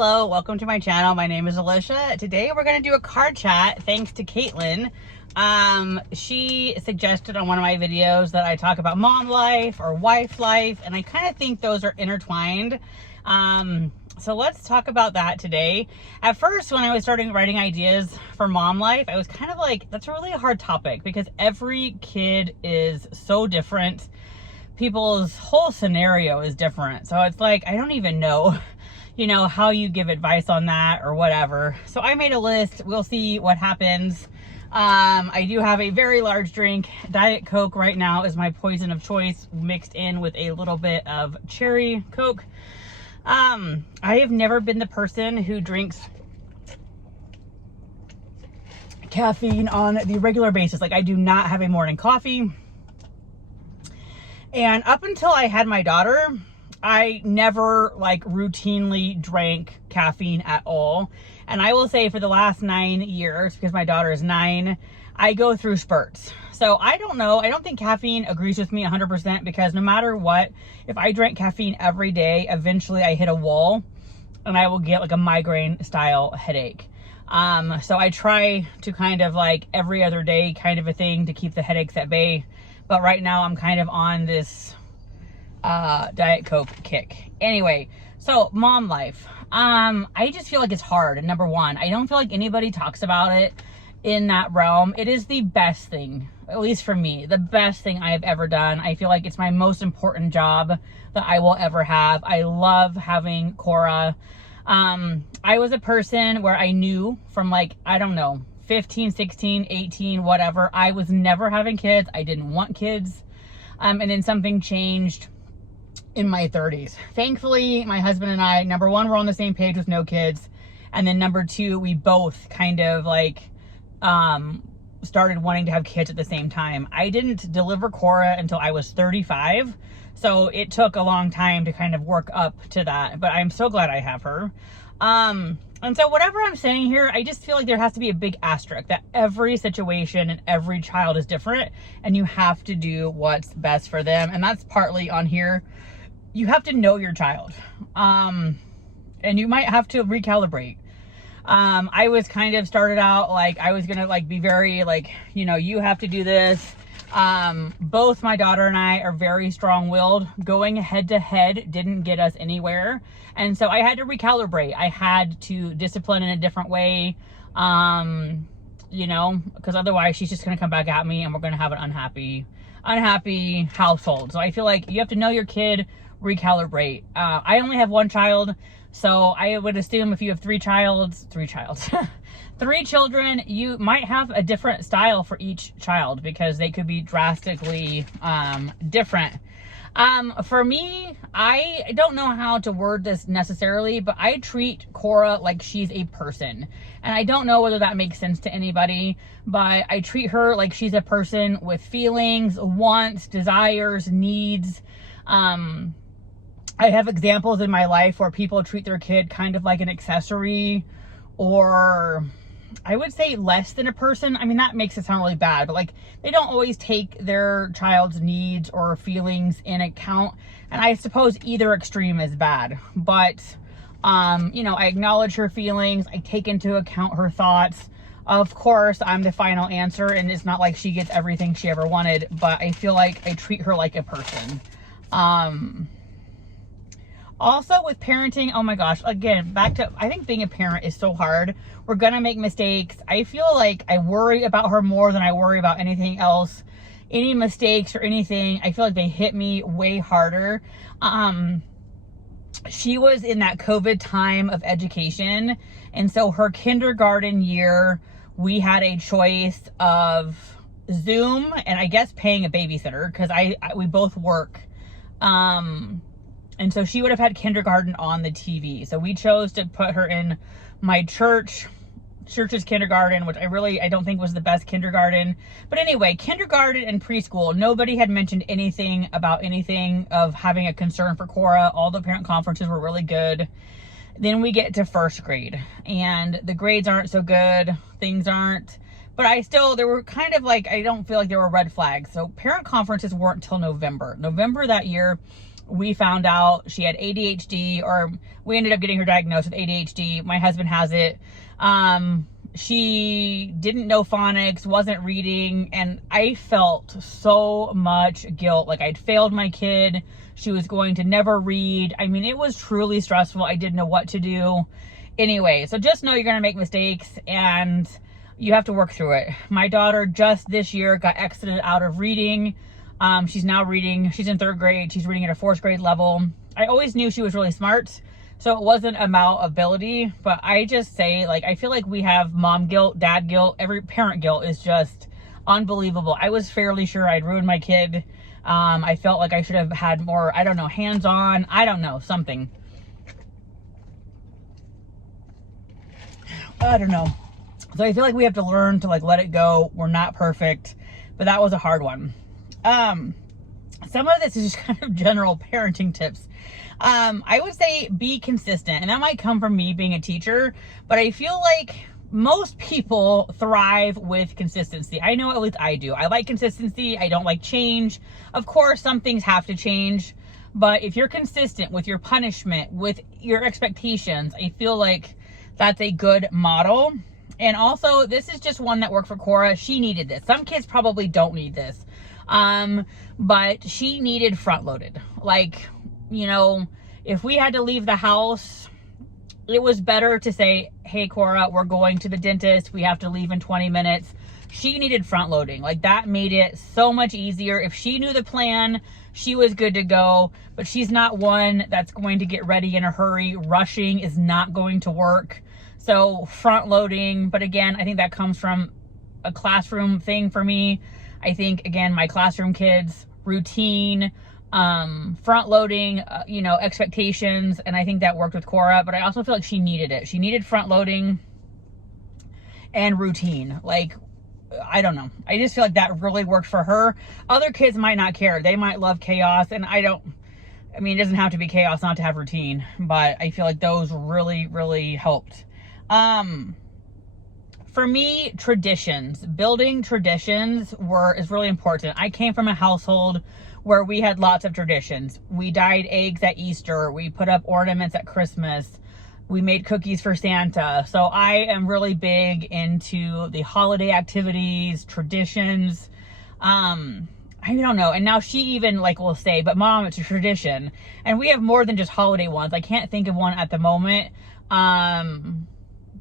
Hello, welcome to my channel. My name is Alicia. Today we're going to do a card chat thanks to Caitlin. She suggested on one of my videos that I talk about mom life or wife life, and I kind of think those are intertwined. So let's talk about that today. At first, when I was starting writing ideas for mom life, I was kind of like, that's a really hard topic because every kid is so different. People's whole scenario is different. So it's like, I don't even know, how you give advice on that or whatever. So I made a list. We'll see what happens. I do have a very large drink. Diet Coke right now is my poison of choice, mixed in with a little bit of cherry Coke. I have never been the person who drinks caffeine on the regular basis. Like, I do not have a morning coffee. And up until I had my daughter, I never routinely drank caffeine at all. And I will say for the last 9 years, because my daughter is 9, I go through spurts. So I don't know. I don't think caffeine agrees with me 100% because no matter what, if I drank caffeine every day, eventually I hit a wall and I will get like a migraine style headache. So I try to kind of every other day kind of a thing to keep the headaches at bay. But right now I'm kind of on this Diet Coke kick. Anyway, so mom life. I just feel like it's hard. Number one, I don't feel like anybody talks about it in that realm. It is the best thing, at least for me, the best thing I have ever done. I feel like it's my most important job that I will ever have. I love having Cora. I was a person where I knew from 15, 16, 18, whatever, I was never having kids. I didn't want kids. And then something changed in my 30s. Thankfully, my husband and I, number one, we're on the same page with no kids. And then number two, we both kind of started wanting to have kids at the same time. I didn't deliver Cora until I was 35. So it took a long time to kind of work up to that, but I'm so glad I have her. And so whatever I'm saying here, I just feel like there has to be a big asterisk that every situation and every child is different and you have to do what's best for them. And that's partly on here. You have to know your child. And you might have to recalibrate. I was kind of started out I was going to be very you have to do this. Both my daughter and I are very strong-willed. Going head to head didn't get us anywhere. And so I had to recalibrate. I had to discipline in a different way, because otherwise she's just going to come back at me and we're going to have an unhappy household. So I feel like you have to know your kid, recalibrate. I only have one child. So I would assume if you have three children, you might have a different style for each child because they could be drastically different. For me, I don't know how to word this necessarily, but I treat Cora like she's a person. And I don't know whether that makes sense to anybody, but I treat her like she's a person with feelings, wants, desires, needs. I have examples in my life where people treat their kid kind of like an accessory, or I would say less than a person. I mean, that makes it sound really bad, but they don't always take their child's needs or feelings in account. And I suppose either extreme is bad, but, I acknowledge her feelings. I take into account her thoughts. Of course, I'm the final answer and it's not like she gets everything she ever wanted, but I feel like I treat her like a person. Also with parenting, oh my gosh, again, back to, I think being a parent is so hard. We're gonna make mistakes. I feel like I worry about her more than I worry about anything else. Any mistakes or anything, I feel like they hit me way harder. She was in that COVID time of education. And so her kindergarten year, we had a choice of Zoom and I guess paying a babysitter because we both work. And so she would have had kindergarten on the TV. So we chose to put her in my church's kindergarten, which I don't think was the best kindergarten. But anyway, kindergarten and preschool, nobody had mentioned anything about anything of having a concern for Cora. All the parent conferences were really good. Then we get to first grade and the grades aren't so good. Things aren't, but there were kind of I don't feel like there were red flags. So parent conferences weren't until November that year. we found out she had ADHD, or we ended up getting her diagnosed with ADHD. My husband has it. She didn't know phonics, wasn't reading, and I felt so much guilt. Like I'd failed my kid. She was going to never read. I mean, it was truly stressful. I didn't know what to do. Anyway, so just know you're going to make mistakes and you have to work through it. My daughter just this year got exited out of reading. She's now reading. She's in 3rd grade. She's reading at a 4th grade level. I always knew she was really smart, so it wasn't about ability, but I just say, like, I feel like we have mom guilt, dad guilt, every parent guilt is just unbelievable. I was fairly sure I'd ruined my kid. I felt like I should have had more, I don't know, hands-on, I don't know, something. I don't know. So I feel like we have to learn to like let it go. We're not perfect, but that was a hard one. Some of this is just kind of general parenting tips. I would say be consistent, and that might come from me being a teacher, but I feel like most people thrive with consistency. I know at least I do. I like consistency. I don't like change. Of course, some things have to change, but if you're consistent with your punishment, with your expectations, I feel like that's a good model. And also, this is just one that worked for Cora. She needed this. Some kids probably don't need this. But she needed front loaded. Like, you know, if we had to leave the house, it was better to say, hey, Cora, we're going to the dentist. We have to leave in 20 minutes. She needed front loading. Like that made it so much easier. If she knew the plan, she was good to go, but she's not one that's going to get ready in a hurry. Rushing is not going to work. So front loading, but again, I think that comes from a classroom thing for me. I think, again, my classroom kids, routine, front loading, you know, expectations. And I think that worked with Cora, but I also feel like she needed it. She needed front loading and routine. Like, I don't know. I just feel like that really worked for her. Other kids might not care. They might love chaos. And I mean, it doesn't have to be chaos not to have routine, but I feel like those really, really helped. For me, traditions, building traditions is really important. I came from a household where we had lots of traditions. We dyed eggs at Easter. We put up ornaments at Christmas. We made cookies for Santa. So I am really big into the holiday activities, traditions. I don't know. And now she even like will say, but Mom, it's a tradition. And we have more than just holiday ones. I can't think of one at the moment.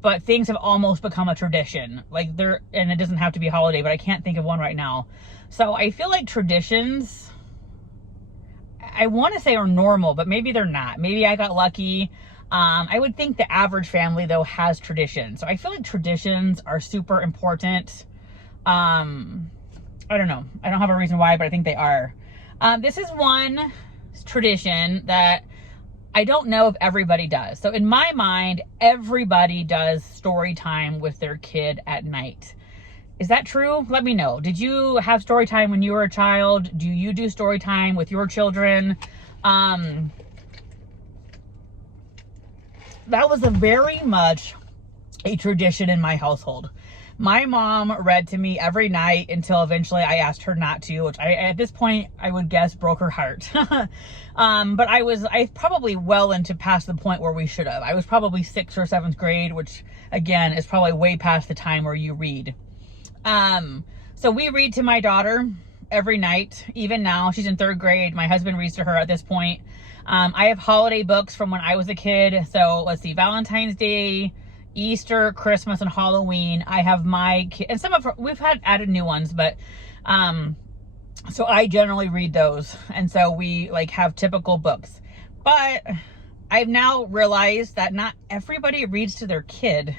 But things have almost become a tradition. Like and it doesn't have to be a holiday, but I can't think of one right now. So I feel like traditions, I want to say are normal, but maybe they're not. Maybe I got lucky. I would think the average family though has traditions. So I feel like traditions are super important. I don't know. I don't have a reason why, but I think they are. This is one tradition that I don't know if everybody does. So in my mind, everybody does story time with their kid at night. Is that true? Let me know. Did you have story time when you were a child? Do you do story time with your children? That was very much a tradition in my household. My mom read to me every night until eventually I asked her not to, which at this point I would guess broke her heart. But I probably well into past the point where we should have. I was probably 6th or 7th grade, which again is probably way past the time where you read. So we read to my daughter every night. Even now, she's in 3rd grade. My husband reads to her at this point. I have holiday books from when I was a kid. So let's see, Valentine's Day, Easter, Christmas, and Halloween. I have and we've had added new ones, but so I generally read those, and so we like have typical books. But I've now realized that not everybody reads to their kid,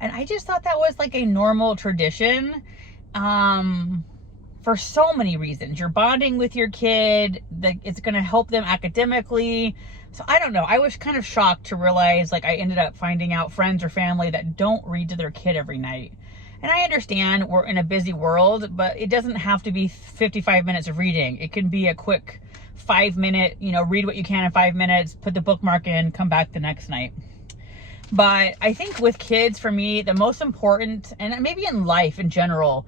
and I just thought that was like a normal tradition for so many reasons. You're bonding with your kid, that it's going to help them academically. So I don't know. I was kind of shocked to realize, like, I ended up finding out friends or family that don't read to their kid every night. And I understand we're in a busy world, but it doesn't have to be 55 minutes of reading. It can be a quick 5-minute, read what you can in 5 minutes, put the bookmark in, come back the next night. But I think with kids, for me, the most important, and maybe in life in general,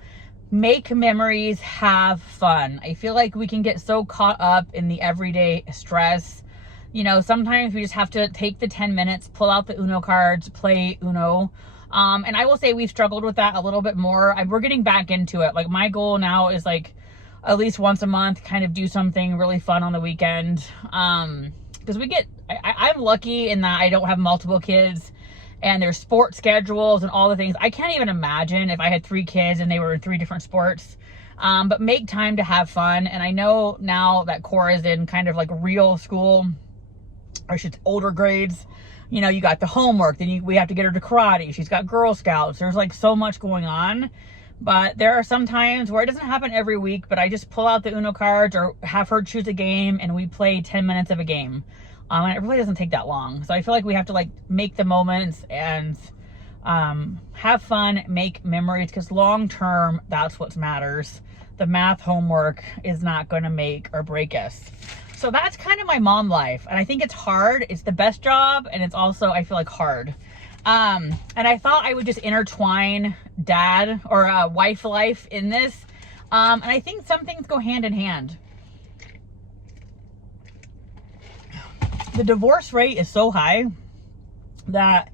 make memories, have fun. I feel like we can get so caught up in the everyday stress. You know, sometimes we just have to take the 10 minutes, pull out the Uno cards, play Uno. And I will say we've struggled with that a little bit more. We're getting back into it. Like, my goal now is like at least once a month, kind of do something really fun on the weekend. Because I'm lucky in that I don't have multiple kids and there's sports schedules and all the things. I can't even imagine if I had 3 kids and they were in 3 different sports. But make time to have fun. And I know now that Cora's in kind of like real school, or she's older grades, you know, you got the homework, then we have to get her to karate. She's got Girl Scouts. There's like so much going on. But there are some times where it doesn't happen every week, but I just pull out the Uno cards or have her choose a game and we play 10 minutes of a game. And it really doesn't take that long. So I feel like we have to like make the moments and have fun, make memories, because long term, that's what matters. The math homework is not going to make or break us. So that's kind of my mom life. And I think it's hard. It's the best job. And it's also, I feel like, hard. And I thought I would just intertwine dad or wife life in this. And I think some things go hand in hand. The divorce rate is so high that,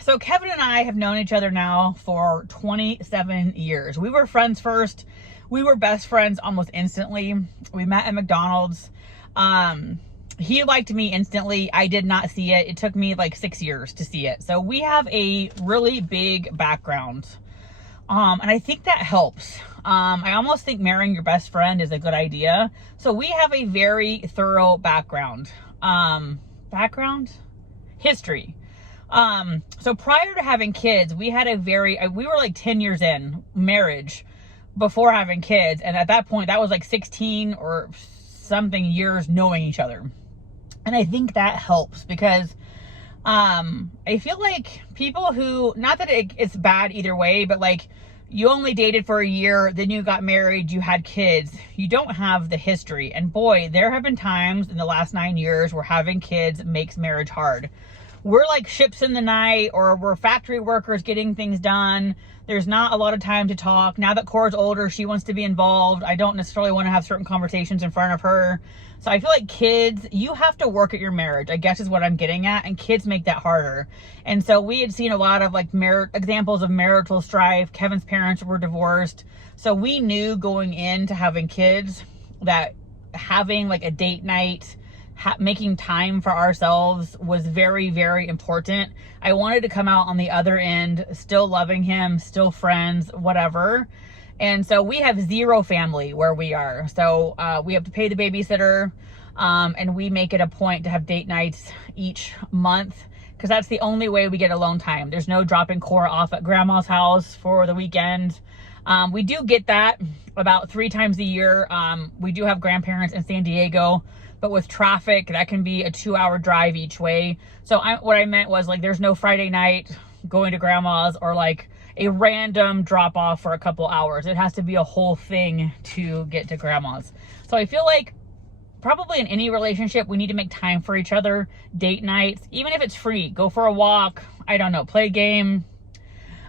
so Kevin and I have known each other now for 27 years. We were friends first. We were best friends almost instantly. We met at McDonald's. He liked me instantly. I did not see it. It took me like 6 years to see it. So we have a really big background. And I think that helps. I almost think marrying your best friend is a good idea. So we have a very thorough background. History. So prior to having kids, we had we were like 10 years in marriage before having kids. And at that point, that was like 16 or something years knowing each other. And I think that helps because I feel like people who, not that it's bad either way, but like you only dated for a year, then you got married, you had kids, you don't have the history. And boy, there have been times in the last 9 years where having kids makes marriage hard. We're like ships in the night, or we're factory workers getting things done. There's not a lot of time to talk. Now that Cora's older, she wants to be involved. I don't necessarily want to have certain conversations in front of her. So I feel like kids, you have to work at your marriage, I guess is what I'm getting at. And kids make that harder. And so we had seen a lot of like examples of marital strife. Kevin's parents were divorced. So we knew going into having kids that having like a date night, making time for ourselves was very, very important. I wanted to come out on the other end, still loving him, still friends, whatever. And so we have zero family where we are. So we have to pay the babysitter, and we make it a point to have date nights each month because that's the only way we get alone time. There's no dropping Cora off at grandma's house for the weekend. We do get that about 3 times a year. We do have grandparents in San Diego, but with traffic, that can be a 2-hour drive each way. So what I meant was like, there's no Friday night going to grandma's or like a random drop off for a couple hours. It has to be a whole thing to get to grandma's. So I feel like probably in any relationship, we need to make time for each other, date nights, even if it's free, go for a walk, I don't know, play a game.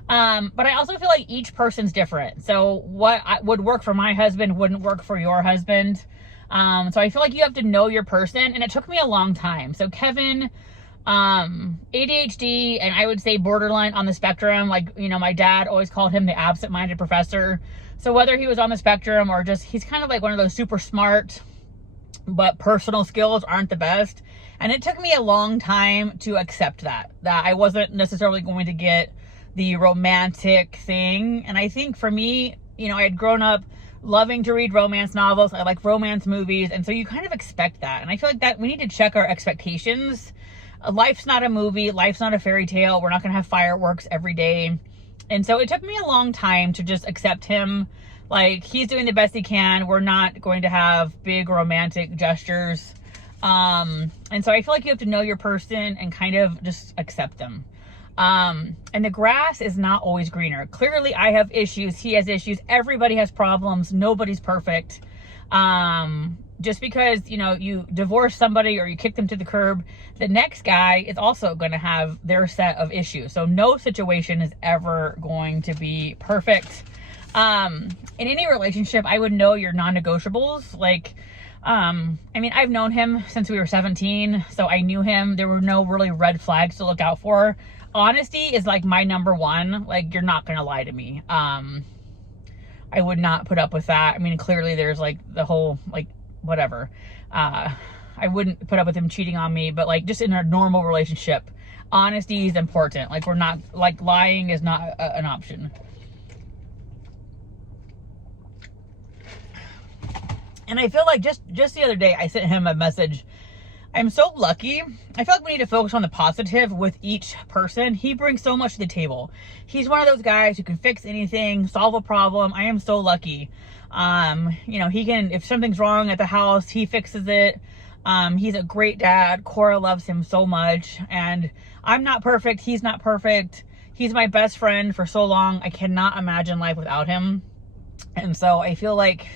But I also feel like each person's different. So what would work for my husband wouldn't work for your husband. So I feel like you have to know your person, and it took me a long time. So Kevin, ADHD, and I would say borderline on the spectrum. Like, you know, my dad always called him the absent-minded professor. So whether he was on the spectrum or just, he's kind of like one of those super smart, but personal skills aren't the best. And it took me a long time to accept that I wasn't necessarily going to get the romantic thing. And I think for me, you know, I had grown up loving to read romance novels. I like romance movies. And so you kind of expect that. And I feel like that we need to check our expectations. Life's not a movie. Life's not a fairy tale. We're not going to have fireworks every day. And so it took me a long time to just accept him. Like, he's doing the best he can. We're not going to have big romantic gestures. And so I feel like you have to know your person and kind of just accept them. And the grass is not always greener. Clearly I have issues. He has issues. Everybody has problems. Nobody's perfect. Just because, you know, you divorce somebody or you kick them to the curb, the next guy is also going to have their set of issues. So no situation is ever going to be perfect. In any relationship, I would know your non-negotiables. Like, I mean, I've known him since we were 17, so I knew him. There were no really red flags to look out for. Honesty is like my number one. Like, you're not gonna lie to me. I would not put up with that. I mean, clearly there's like the whole, like, whatever. I wouldn't put up with him cheating on me, but like just in a normal relationship, honesty is important. Like, we're not, like, lying is not an option. And I feel like just the other day, I sent him a message. I'm so lucky. I feel like we need to focus on the positive with each person. He brings so much to the table. He's one of those guys who can fix anything, solve a problem. I am so lucky. You know, he can, if something's wrong at the house, he fixes it. He's a great dad. Cora loves him so much. And I'm not perfect. He's not perfect. He's my best friend for so long. I cannot imagine life without him. And so I feel like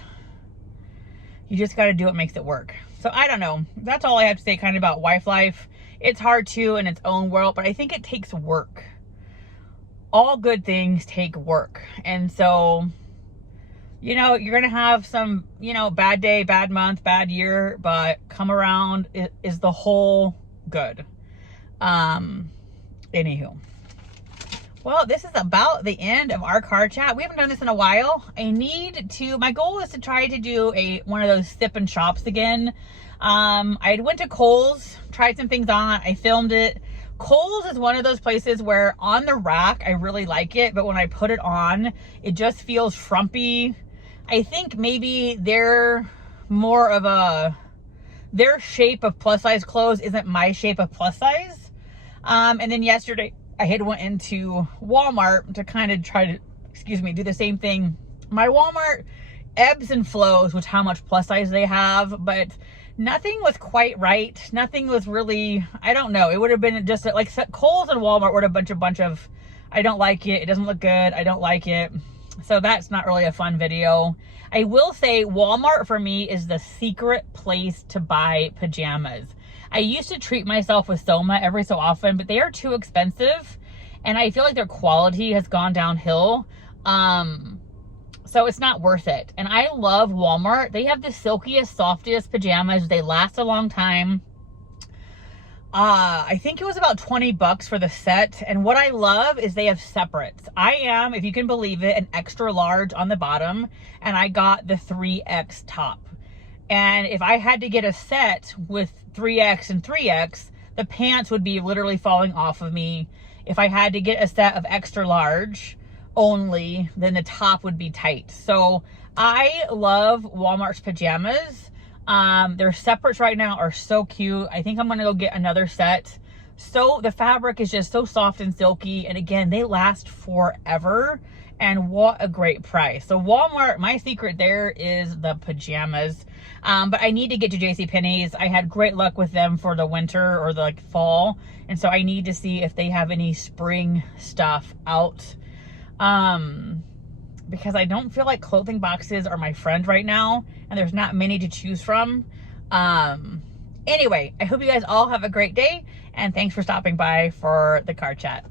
you just got to do what makes it work. So I don't know. That's all I have to say kind of about wife life. It's hard too in its own world, but I think it takes work. All good things take work. And so, you know, you're going to have some, you know, bad day, bad month, bad year, but come around is the whole good. Anywho. Well, this is about the end of our car chat. We haven't done this in a while. My goal is to try to do one of those sip and shops again. I went to Kohl's, tried some things on, I filmed it. Kohl's is one of those places where on the rack, I really like it, but when I put it on, it just feels frumpy. I think maybe they're more of their shape of plus size clothes isn't my shape of plus size. And then yesterday, I had went into Walmart to kind of try to, do the same thing. My Walmart ebbs and flows with how much plus size they have, but nothing was quite right. Nothing was really, I don't know. It would have been just like Kohl's and Walmart were a bunch of, I don't like it. It doesn't look good. I don't like it. So that's not really a fun video. I will say Walmart for me is the secret place to buy pajamas. I used to treat myself with Soma every so often, but they are too expensive and I feel like their quality has gone downhill. So it's not worth it. And I love Walmart. They have the silkiest, softest pajamas. They last a long time. I think it was about 20 bucks for the set. And what I love is they have separates. I am, if you can believe it, an extra large on the bottom, and I got the 3X top. And if I had to get a set with 3X and 3X, the pants would be literally falling off of me. If I had to get a set of extra large only, then the top would be tight. So I love Walmart's pajamas. Their separates right now are so cute. I think I'm gonna go get another set. So the fabric is just so soft and silky. And again, they last forever. And what a great price. So Walmart, my secret there is the pajamas. But I need to get to JCPenney's. I had great luck with them for the winter or the like fall. And so I need to see if they have any spring stuff out. Because I don't feel like clothing boxes are my friend right now. And there's not many to choose from. Anyway, I hope you guys all have a great day. And thanks for stopping by for the car chat.